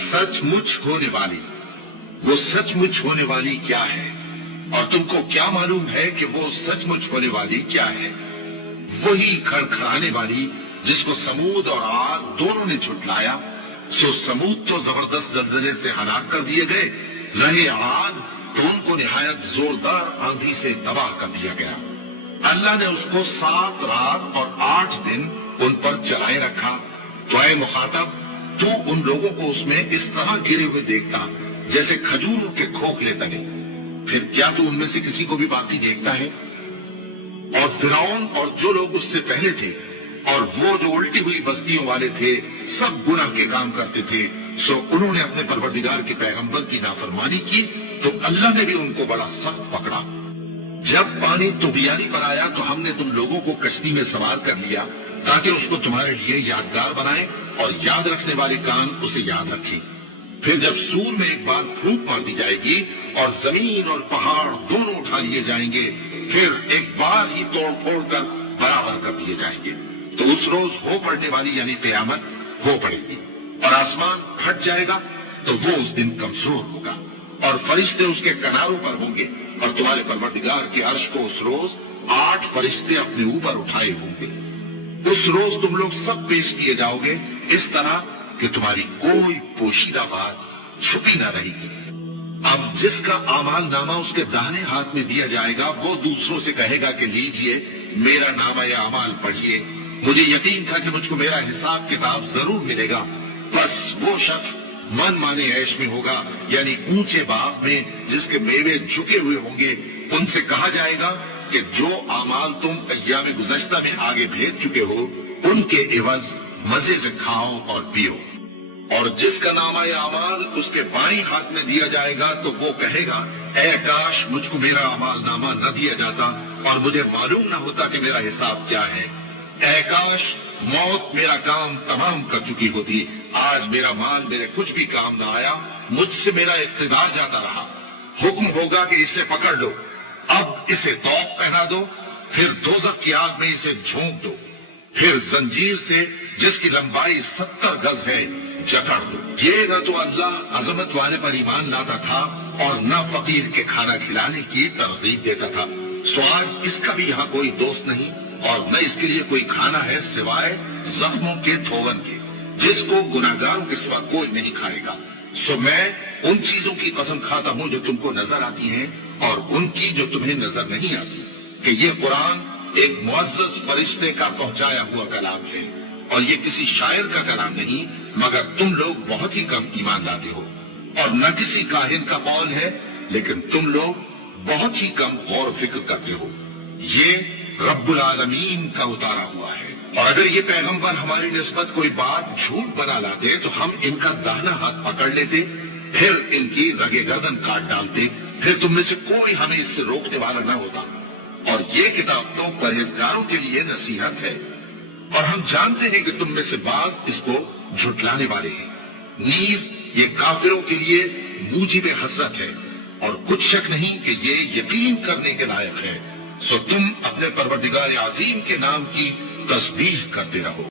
सच मुच होने वाली, वो सचमुच होने वाली क्या है? और तुमको क्या मालूम है कि वो सचमुच होने वाली क्या है? वही खड़खड़ाने वाली जिसको समूद और आद दोनों ने झुटलाया। सो समूद तो जबरदस्त जल्जले से हलाक कर दिए गए, रहे आद तो उनको निहायत जोरदार आंधी से तबाह कर दिया गया। अल्लाह ने उसको 7 रात और 8 दिन उन पर चलाए रखा। तो ऐ मुखातब, तू उन लोगों को उसमें इस तरह गिरे हुए देखता जैसे खजूरों के खोखले तने। फिर क्या तू उनमें से किसी को भी बाकी देखता है? और फिरौन और जो लोग उससे पहले थे और वो जो उल्टी हुई बस्तियों वाले थे, सब गुनाह के काम करते थे। सो उन्होंने अपने परवरदिगार के पैगंबर की नाफरमानी की, तो अल्लाह ने भी उनको बड़ा सख्त पकड़ा। जब पानी तुगयानी पर आया तो हमने तुम लोगों को कश्ती में सवार कर लिया ताकि उसको तुम्हारे लिए यादगार बनाए और याद रखने वाले कान उसे याद रखें। फिर जब सूर में एक बार फूंक मार दी जाएगी और जमीन और पहाड़ दोनों उठा लिए जाएंगे, फिर एक बार ही तोड़ फोड़ कर बराबर कर दिए जाएंगे, तो उस रोज हो पड़ने वाली यानी क़यामत हो पड़ेगी और आसमान फट जाएगा, तो वो उस दिन कमजोर होगा और फरिश्ते उसके किनारों पर होंगे और तुम्हारे परवरदिगार के अर्श को उस रोज 8 फरिश्ते अपने ऊपर उठाए होंगे। उस रोज तुम लोग सब पेश किए जाओगे इस तरह कि तुम्हारी कोई पोशीदा बात छुपी ना रहेगी। अब जिसका आमाल नामा उसके दाहिने हाथ में दिया जाएगा, वो दूसरों से कहेगा कि लीजिए मेरा नामा या अमाल पढ़िए, मुझे यकीन था कि मुझको मेरा हिसाब किताब जरूर मिलेगा। बस वो शख्स मन माने ऐश में होगा, यानी ऊंचे बाग में जिसके मेवे झुके हुए होंगे। उनसे कहा जाएगा कि जो आमाल तुम अय्याम गुज़श्ता में आगे भेज चुके हो, उनके एवज मजे से खाओ और पियो। और जिसका नामा या अमाल उसके बाईं हाथ में दिया जाएगा, तो वो कहेगा, ऐ काश मुझको मेरा अमाल नामा न दिया जाता और मुझे मालूम न होता कि मेरा हिसाब क्या है। ऐ काश मौत मेरा काम तमाम कर चुकी होती, आज मेरा माल मेरे कुछ भी काम न आया, मुझसे मेरा इख्तिदार जाता रहा। हुक्म होगा कि इसे पकड़ लो, अब इसे तौक पहना दो, फिर दोज़ख की आग में इसे झोंक दो, फिर जंजीर से जिसकी लंबाई 70 गज है जकड़ दो। ये न तो अल्लाह अजमत वाले पर ईमान लाता था और न फकीर के खाना खिलाने की तरगीब देता था। सो आज इसका भी यहाँ कोई दोस्त नहीं और न इसके लिए कोई खाना है सिवाय जख्मों के धोवन के, जिसको गुनाहगारों के सिवा कोई नहीं खाएगा। सो मैं उन चीजों की कसम खाता हूँ जो तुमको नजर आती हैं और उनकी जो तुम्हें नजर नहीं आती, कि ये कुरान एक मुअज़्ज़ज़ फरिश्ते का पहुंचाया हुआ कलाम है और ये किसी शायर का कलाम नहीं, मगर तुम लोग बहुत ही कम ईमान लाते हो। और न किसी काहिन का कौल है, लेकिन तुम लोग बहुत ही कम गौर फिक्र करते हो। ये रब्बुल आलमीन का उतारा हुआ है। और अगर ये पैगंबर हमारी निस्बत कोई बात झूठ बना लाते तो हम इनका दाहिना हाथ पकड़ लेते, फिर इनकी रगे गर्दन काट डालते, फिर तुम में से कोई हमें इससे रोकने वाला न होता। और ये किताब तो परहेजगारों के लिए नसीहत है, और हम जानते हैं कि तुम में से बाज इसको झुटलाने वाले हैं। नीज ये काफिरों के लिए मूजिब हसरत है और कुछ शक नहीं कि ये यकीन करने के लायक है। सो तुम अपने परवरदिगार आज़ीम के नाम की तस्बीह करते रहो।